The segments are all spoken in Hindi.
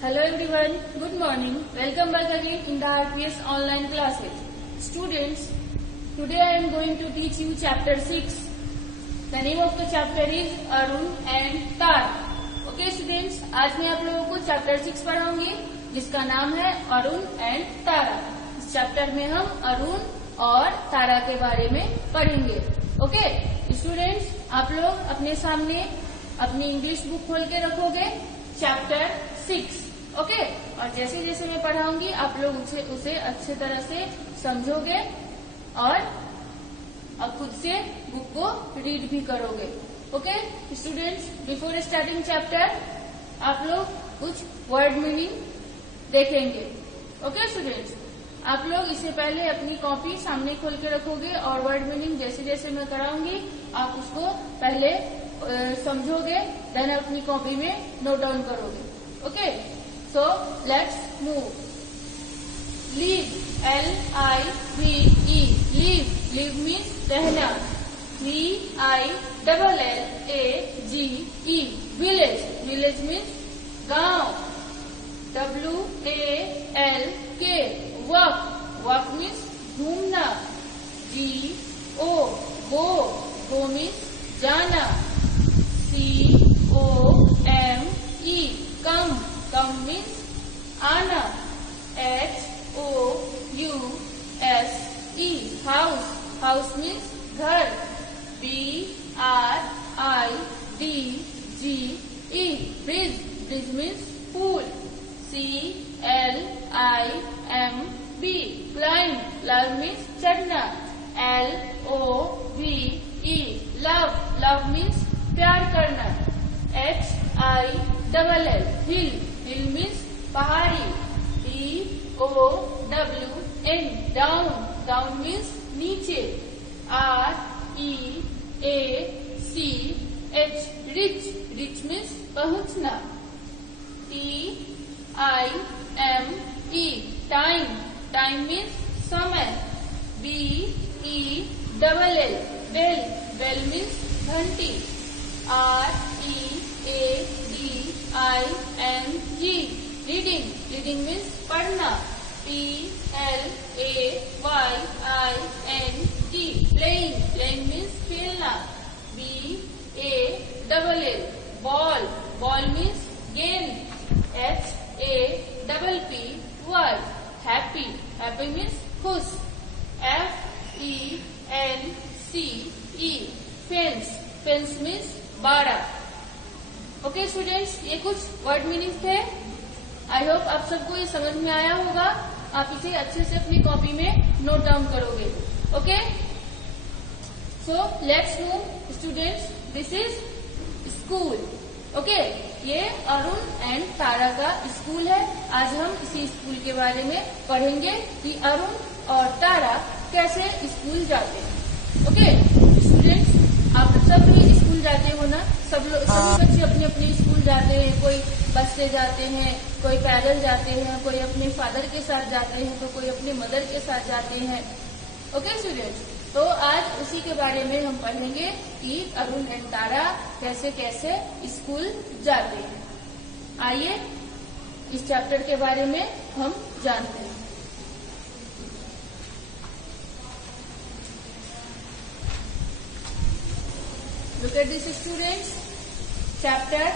Hello everyone, good morning. Welcome back again in the RPS online classes. Students, today I am going to teach you chapter 6. The name of the chapter is Arun and Tara. Okay students, आज मैं आप लोगों को chapter 6 पढ़ाऊंगी जिसका नाम है अरुण एंड तारा. इस चैप्टर में हम अरुण और तारा के बारे में पढ़ेंगे. ओके स्टूडेंट्स, आप लोग अपने सामने अपनी इंग्लिश बुक खोल के रखोगे चैप्टर 6. ओके और जैसे जैसे मैं पढ़ाऊंगी आप लोग उसे अच्छे तरह से समझोगे और अब खुद से बुक को रीड भी करोगे. Okay students, before starting chapter आप लोग कुछ वर्ड मीनिंग देखेंगे. ओके स्टूडेंट्स, आप लोग इससे पहले अपनी कॉपी सामने खोल के रखोगे और वर्ड मीनिंग जैसे जैसे मैं कराऊंगी आप उसको पहले समझोगे, देन अपनी कॉपी में नोट डाउन करोगे. Okay so let's move. Live, LIVE, live. Live means रहना. VILLAGE, village. विलेज मीन्स गांव. WALK, walk. वॉक मीन्स घूमना. GO, गो मीन्स जाना. COME, कम मीन्स आना. HOUSE, हाउस मीन्स घर. BRIDGE, ब्रिज मीन्स पुल. CLIMB, क्लाइंब मीन्स चढ़ना. LOVE, लव मीन्स प्यार करना. HILL, हिल मीन्स पहाड़ी. DOWN, डाउन मीन्स नीचे. REACH, रिच मीन्स पहुंचना. TIME, टाइम मीन्स समय. BELL, बेल मीन्स घंटी. READING, रीडिंग मीन्स पढ़ना. PLAYING, प्लेइंग मीन्स खेलना. BALL, बॉल मीन्स गेंद. HAPP, हैप्पी मीन्स खुश. FENCE, फेंस मीन्स बाड़ा. ओके स्टूडेंट्स, ये कुछ वर्ड मीनिंग थे. आई होप आप सबको ये समझ में आया होगा. आप इसे अच्छे से अपनी कॉपी में नोट डाउन करोगे. Okay so let's move students. This is school. Okay ये अरुण एंड तारा का स्कूल है. आज हम इसी स्कूल के बारे में पढ़ेंगे कि अरुण और तारा कैसे स्कूल जाते हैं. ओके स्टूडेंट्स, आप सब भी स्कूल जाते हो ना. सभी बच्चे अपने अपने स्कूल जाते हैं. कोई बस से जाते हैं, कोई पैदल जाते हैं, कोई अपने फादर के साथ जाते हैं, तो कोई अपने मदर के साथ जाते हैं. ओके स्टूडेंट्स, तो आज उसी के बारे में हम पढ़ेंगे कि अरुण एंड तारा कैसे कैसे स्कूल जाते हैं. आइए इस चैप्टर के बारे में हम जानते हैं. Look at this students, chapter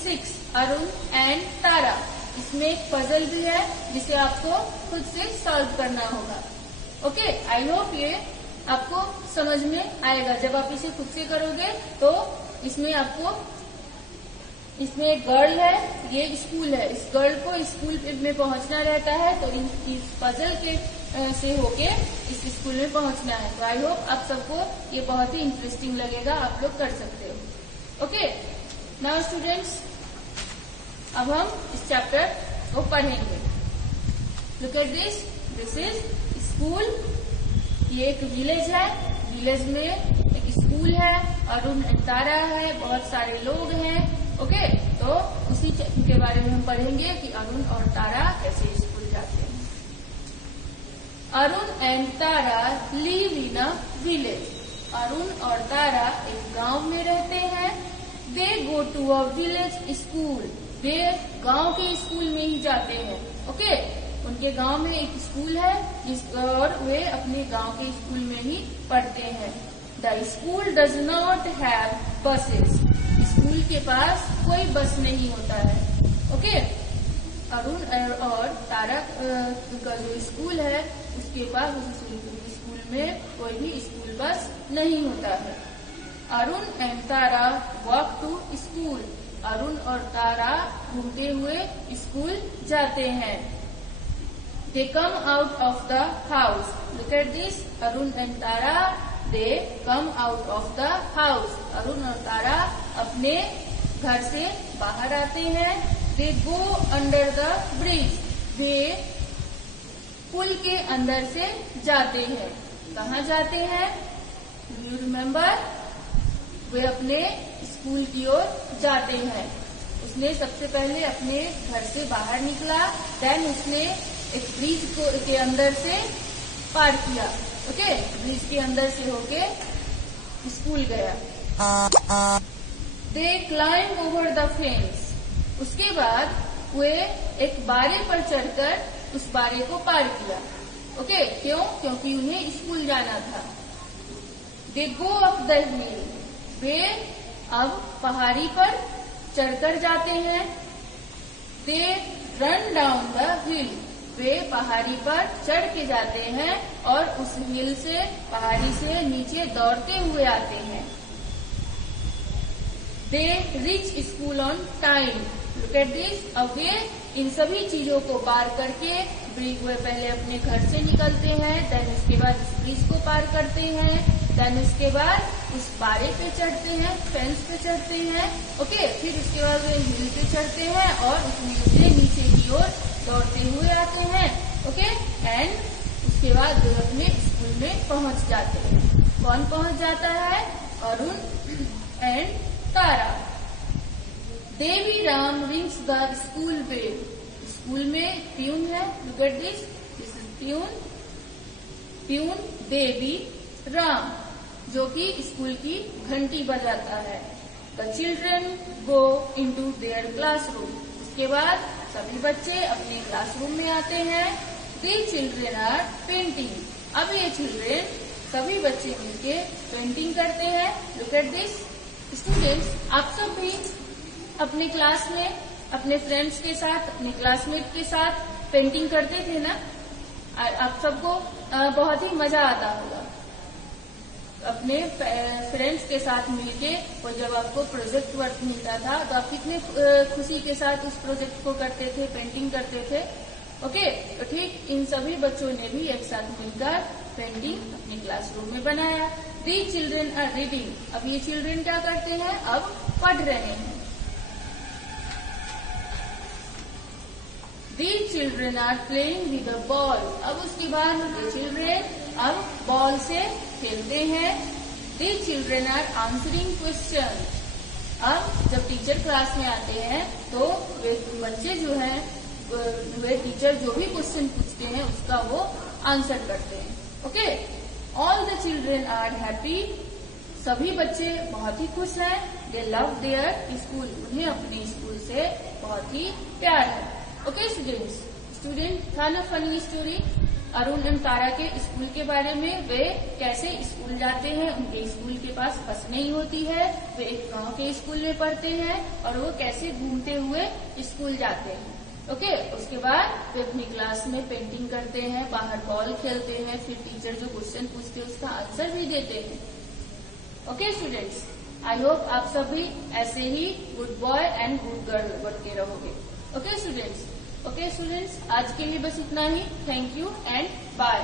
6 Arun and Tara. इसमें एक पजल भी है जिसे आपको खुद से सॉल्व करना होगा. ओके आई होप ये आपको समझ में आएगा. जब आप इसे खुद से करोगे तो इसमें एक गर्ल है, ये स्कूल है. इस गर्ल को स्कूल में पहुंचना रहता है, तो इस पजल के से होके इस स्कूल में पहुंचना है. तो आई होप आप सबको ये बहुत ही इंटरेस्टिंग लगेगा. आप लोग कर सकते हो. ओके नाउ स्टूडेंट्स, अब हम इस चैप्टर को पढ़ेंगे. Look at this is school. ये एक विलेज है. विलेज में एक स्कूल है. अरुण एंड तारा है. बहुत सारे लोग हैं. ओके तो उसी के बारे में हम पढ़ेंगे कि अरुण और तारा कैसे स्कूल जाते हैं. Arun and Tara live in a village. Arun और तारा एक गांव में रहते हैं. They go to a village school. वे गांव के स्कूल में ही जाते हैं। ओके, उनके गांव में एक स्कूल है और वे अपने गांव के स्कूल में ही पढ़ते हैं। The school does not have buses. School के पास कोई बस नहीं होता है। ओके, अरुण और तारा का जो स्कूल है उसके पास उस स्कूल में कोई भी स्कूल बस नहीं होता है। Arun and Tara walk to school. Arun और तारा घूमते हुए स्कूल जाते हैं। They come out of the house. Look at this, Arun and Tara they come out of the house. Arun और तारा अपने घर से बाहर आते हैं। They go under the bridge. वे पुल के अंदर से जाते हैं। कहाँ जाते हैं? यू रिमेम्बर, वे अपने स्कूल की ओर जाते हैं। उसने सबसे पहले अपने घर से बाहर निकला, देन उसने एक ब्रिज के अंदर से पार किया। ओके, ब्रिज के अंदर से होके स्कूल गया। दे क्लाइंब ओवर द फेंस। उसके बाद वे एक बारे पर चढ़कर उस बारे को पार किया। ओके, क्यों? क्योंकि उन्हें स्कूल जाना था। दे गो अप द हिल। वे अब पहाड़ी पर चढ़कर जाते हैं। They run down the hill. वे पहाड़ी पर चढ़ के जाते हैं और उस हिल से, पहाड़ी से नीचे दौड़ते हुए आते हैं। They reach school on time. Look at this, अब वे इन सभी चीजों को पार करके वे पहले अपने घर से निकलते हैं, देन उसके बाद उस ब्रिज को पार करते हैं, देन उसके बाद उस बारे पे चढ़ते हैं, फेंस पे चढ़ते हैं। ओके, फिर उसके बाद वे हिल पे चढ़ते हैं और उस हिल से नीचे की ओर दौड़ते हुए आते हैं। ओके, एंड उसके बाद वे अपने स्कूल में पहुंच जाते हैं। कौन पहुंच जाता है? Arun and Tara. Devi Ram rings the school bell. School में प्यून है। Look at this, this is peon. Peon Devi Ram, जो कि स्कूल की घंटी बजाता है। The children go into their classroom. उसके बाद सभी बच्चे अपने क्लासरूम में आते हैं। The children are painting. अब ये चिल्ड्रेन, सभी बच्चे मिलके पेंटिंग करते हैं। लुक एट दिस स्टूडेंट्स, आप सब भी अपने क्लास में अपने फ्रेंड्स के साथ, अपने क्लासमेट के साथ पेंटिंग करते थे ना? आप सबको बहुत ही मजा आता होगा अपने फ्रेंड्स के साथ मिलके। और जब आपको प्रोजेक्ट वर्क मिलता था तो आप कितने खुशी के साथ उस प्रोजेक्ट को करते थे, पेंटिंग करते थे। ओके, तो ठीक इन सभी बच्चों ने भी एक साथ मिलकर पेंटिंग अपने क्लासरूम में बनाया। दी चिल्ड्रेन आर रीडिंग। अब ये चिल्ड्रेन क्या करते हैं? अब पढ़ रहे हैं। The children are playing with a ball. अब उसके बाद ये चिल्ड्रेन अब बॉल से खेलते हैं। The children are answering question. अब जब टीचर क्लास में आते हैं तो वे बच्चे जो हैं, वे टीचर जो भी क्वेश्चन पूछते हैं उसका वो आंसर करते हैं। Okay, all the children are happy. सभी बच्चे बहुत ही खुश हैं। They love their school. उन्हें अपने स्कूल से बहुत ही प्यार है। ओके स्टूडेंट, था ना फनी स्टोरी अरुण एंड तारा के स्कूल के बारे में। वे कैसे स्कूल जाते हैं, उनके स्कूल के पास बस नहीं होती है, वे एक गांव के स्कूल में पढ़ते हैं और वो कैसे घूमते हुए स्कूल जाते हैं। ओके, उसके बाद वे अपनी क्लास में पेंटिंग करते हैं, बाहर बॉल खेलते हैं, फिर टीचर जो क्वेश्चन पूछते हैं उसका आंसर भी देते हैं। ओके स्टूडेंट्स, आई होप आप सभी ऐसे ही good boy and good girl बन के रहोगे। ओके स्टूडेंट्स, आज के लिए बस इतना ही। Thank you and bye.